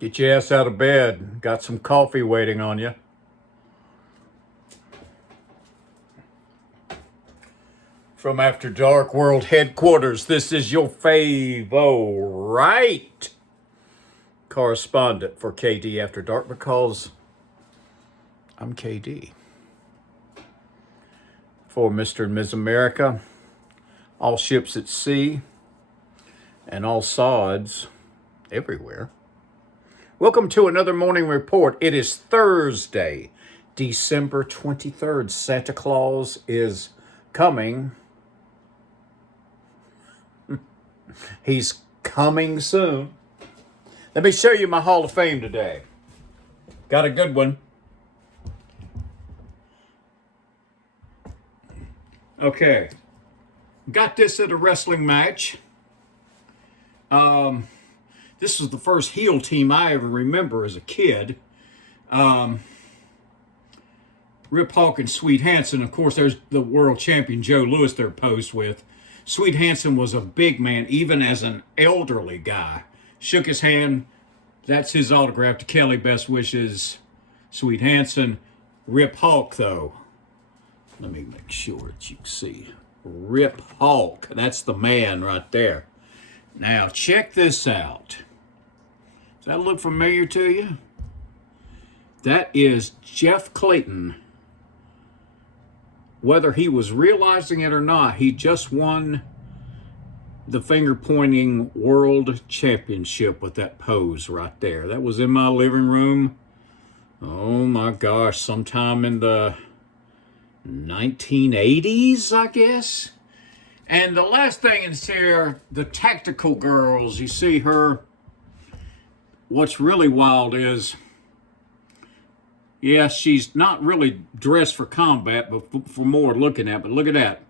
Get your ass out of bed. Got some coffee waiting on you. From After Dark World Headquarters, this is your favorite correspondent for KD After Dark because I'm KD. For Mr. and Ms. America, all ships at sea, and all sods everywhere. Welcome to another morning report. It is Thursday, December 23rd. Santa Claus is coming. He's coming soon. Let me show you my Hall of Fame today. Got a good one. Okay. Got this at a wrestling match. This was the first heel team I ever remember as a kid. Rip Hawk and Sweet Hansen. Of course, there's the world champion Joe Louis they're posed with. Sweet Hansen was a big man, even as an elderly guy. Shook his hand. That's his autograph to Kelly. Best wishes, Sweet Hansen. Rip Hawk, though. Let me make sure that you can see. Rip Hawk. That's the man right there. Now, check this out. Does that look familiar to you? That is Jeff Clayton. Whether he was realizing it or not, he just won the finger-pointing world championship with that pose right there. That was in my living room. Oh my gosh, sometime in the 1980s, I guess. And the last thing is here, the tactical girls. You see her. What's really wild is, yeah, she's not really dressed for combat, but for more looking at. But look at that.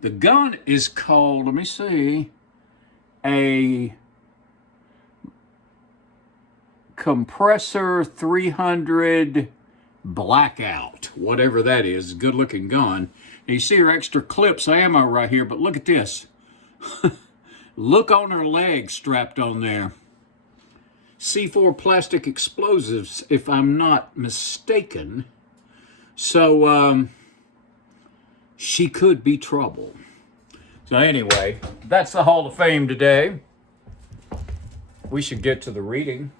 The gun is called, let me see, a Compressor 300 Blackout, whatever that is. Good looking gun. And you see her extra clips ammo right here, but look at this. Look on her leg strapped on there. C4 plastic explosives, if I'm not mistaken. So, she could be trouble. So anyway, that's the Hall of Fame today. We should get to the reading.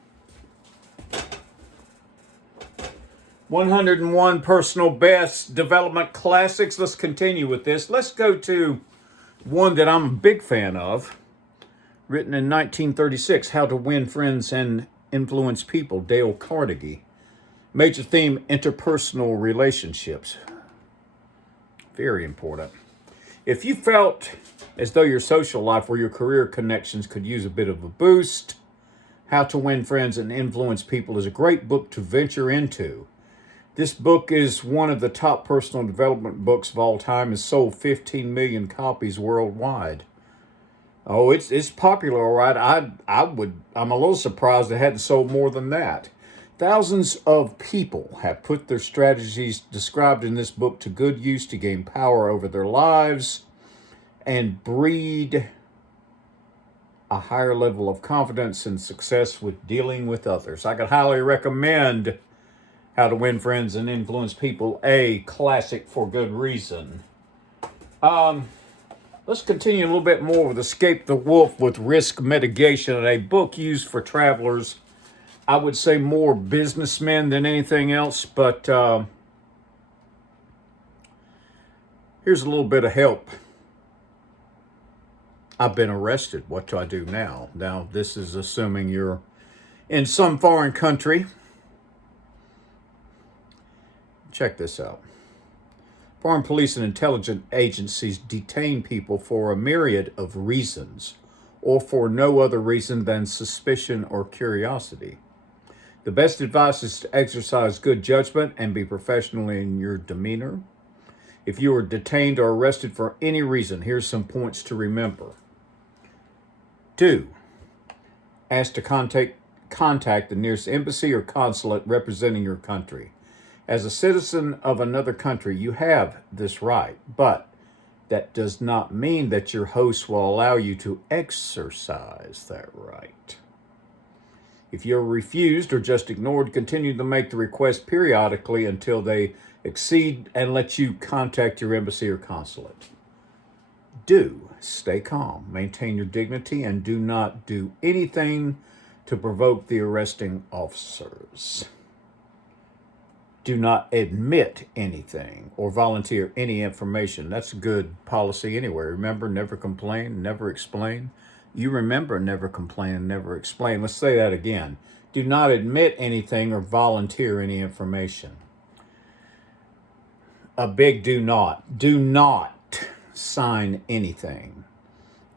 101 personal best development classics. Let's continue with this. Let's go to one that I'm a big fan of. Written in 1936, How to Win Friends and Influence People, Dale Carnegie. Major theme, interpersonal relationships. Very important. If you felt as though your social life or your career connections could use a bit of a boost, How to Win Friends and Influence People is a great book to venture into. This book is one of the top personal development books of all time. Has sold 15 million copies worldwide. Oh, it's popular, all right. I'm a little surprised it hadn't sold more than that. Thousands of people have put their strategies described in this book to good use to gain power over their lives and breed a higher level of confidence and success with dealing with others. I could highly recommend How to Win Friends and Influence People, a classic for good reason. Let's continue a little bit more with Escape the Wolf with Risk Mitigation, a book used for travelers. I would say more businessmen than anything else, but here's a little bit of help. I've been arrested. What do I do now? Now, this is assuming you're in some foreign country. Check this out. Foreign police and intelligence agencies detain people for a myriad of reasons, or for no other reason than suspicion or curiosity. The best advice is to exercise good judgment and be professional in your demeanor. If you are detained or arrested for any reason, here's some points to remember. 2. Ask to contact the nearest embassy or consulate representing your country. As a citizen of another country, you have this right, but that does not mean that your host will allow you to exercise that right. If you're refused or just ignored, continue to make the request periodically until they exceed and let you contact your embassy or consulate. Do stay calm, maintain your dignity, and do not do anything to provoke the arresting officers. Do not admit anything or volunteer any information. That's good policy anyway. Remember, never complain, never explain. You remember, never complain, never explain. Let's say that again. Do not admit anything or volunteer any information. A big do not. Do not sign anything.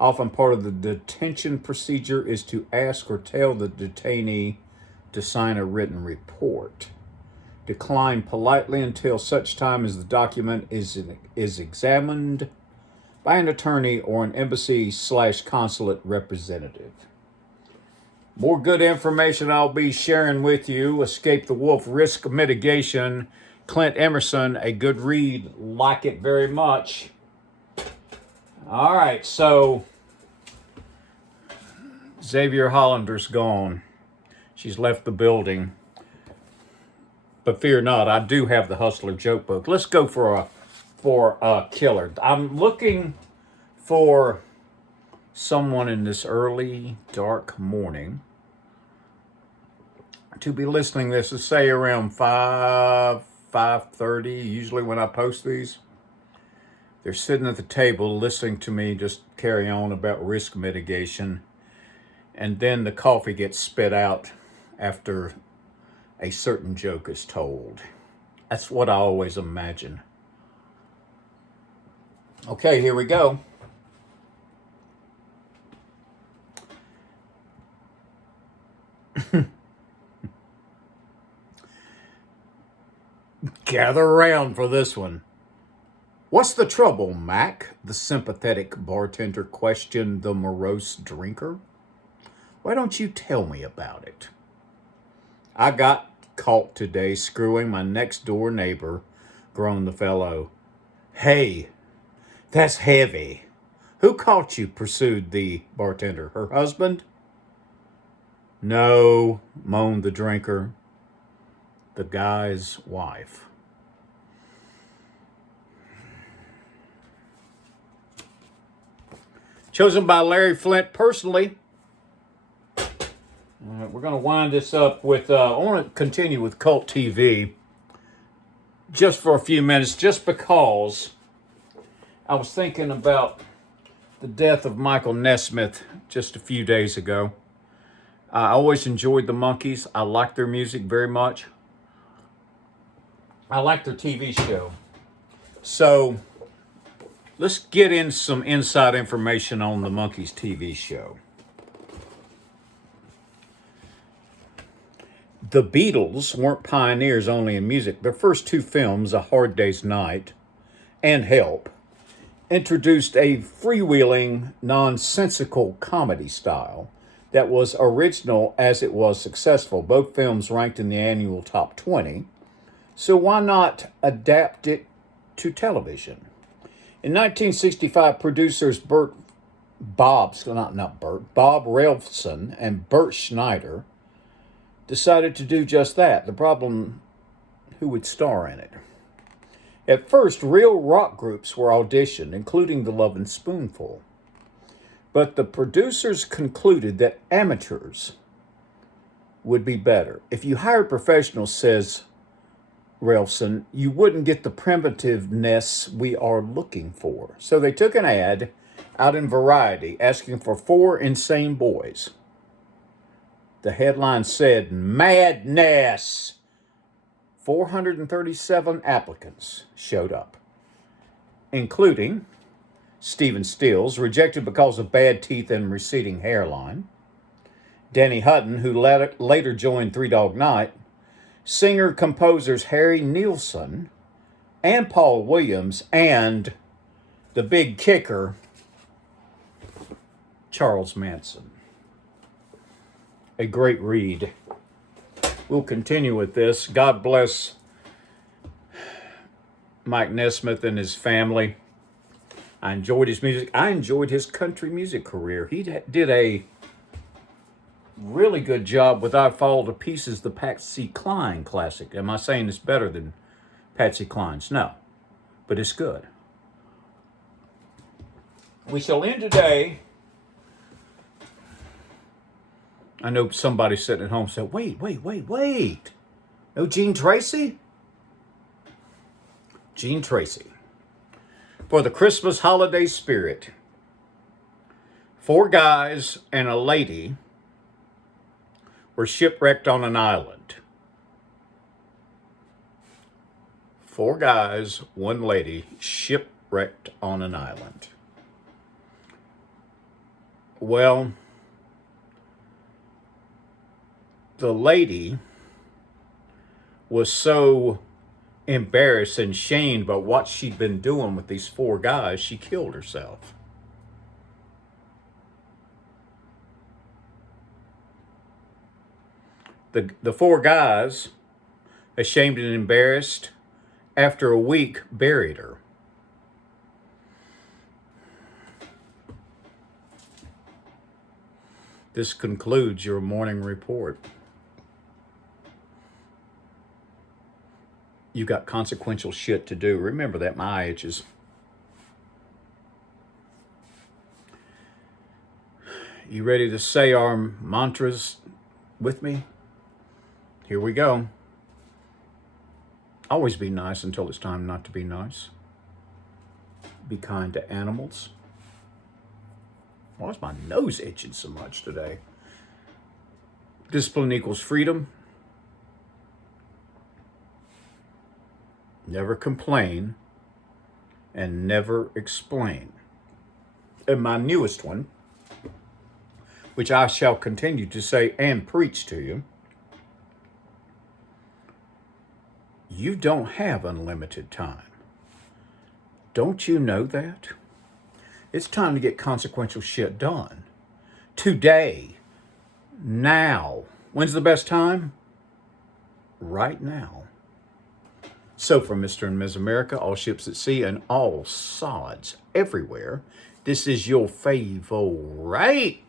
Often part of the detention procedure is to ask or tell the detainee to sign a written report. Decline politely until such time as the document is examined by an attorney or an embassy/consulate representative. More good information I'll be sharing with you. Escape the Wolf, Risk Mitigation. Clint Emerson, a good read. Like it very much. All right, so Xavier Hollander's gone. She's left the building. But fear not, I do have the Hustler joke book. Let's go for a killer. I'm looking for someone in this early, dark morning to be listening to this, let's say around 5:30, usually when I post these. They're sitting at the table listening to me just carry on about risk mitigation. And then the coffee gets spit out after a certain joke is told. That's what I always imagine. Okay, here we go. Gather around for this one. What's the trouble, Mac? The sympathetic bartender questioned the morose drinker. Why don't you tell me about it? I got caught today screwing my next door neighbor, groaned the fellow. Hey, that's heavy. Who caught you? Pursued the bartender. Her husband? No, moaned the drinker. The guy's wife. Chosen by Larry Flint personally. All right, we're going to wind this up with, I want to continue with Cult TV just for a few minutes, just because I was thinking about the death of Michael Nesmith just a few days ago. I always enjoyed the Monkees. I like their music very much. I like their TV show. So let's get in some inside information on the Monkees TV show. The Beatles weren't pioneers only in music. Their first two films, A Hard Day's Night and Help, introduced a freewheeling, nonsensical comedy style that was original as it was successful. Both films ranked in the annual top 20, so why not adapt it to television? In 1965, producers Bob Ralphson and Bert Schneider decided to do just that. The problem, who would star in it? At first, real rock groups were auditioned, including the Lovin' Spoonful. But the producers concluded that amateurs would be better. If you hired professionals, says Ralphson, you wouldn't get the primitiveness we are looking for. So they took an ad out in Variety asking for 4 insane boys. The headline said, madness. 437 applicants showed up, including Stephen Stills, rejected because of bad teeth and receding hairline, Danny Hutton, who later joined Three Dog Night, singer-composers Harry Nilsson and Paul Williams, and the big kicker, Charles Manson. A great read. We'll continue with this. God bless Mike Nesmith and his family. I enjoyed his music. I enjoyed his country music career. He did a really good job with I Fall to Pieces, the Patsy Cline classic. Am I saying it's better than Patsy Cline's? No, but it's good. We shall end today. I know somebody sitting at home said, wait. No Gene Tracy? Gene Tracy. For the Christmas holiday spirit, 4 guys and a lady were shipwrecked on an island. 4 guys, 1 lady, shipwrecked on an island. Well, the lady was so embarrassed and shamed by what she'd been doing with these 4 guys, she killed herself. The 4 guys, ashamed and embarrassed, after a week, buried her. This concludes your morning report. You got consequential shit to do. Remember that, my eye itches. You ready to say our mantras with me? Here we go. Always be nice until it's time not to be nice. Be kind to animals. Why is my nose itching so much today? Discipline equals freedom. Never complain and never explain. And my newest one, which I shall continue to say and preach to you, you don't have unlimited time. Don't you know that? It's time to get consequential shit done. Today. Now. When's the best time? Right now. So from Mr. and Ms. America, all ships at sea, and all sods everywhere, this is your favorite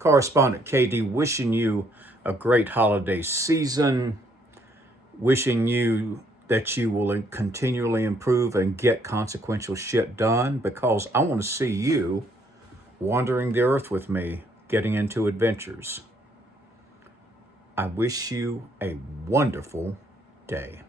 correspondent, KD, wishing you a great holiday season, wishing you that you will continually improve and get consequential shit done, because I want to see you wandering the earth with me, getting into adventures. I wish you a wonderful day.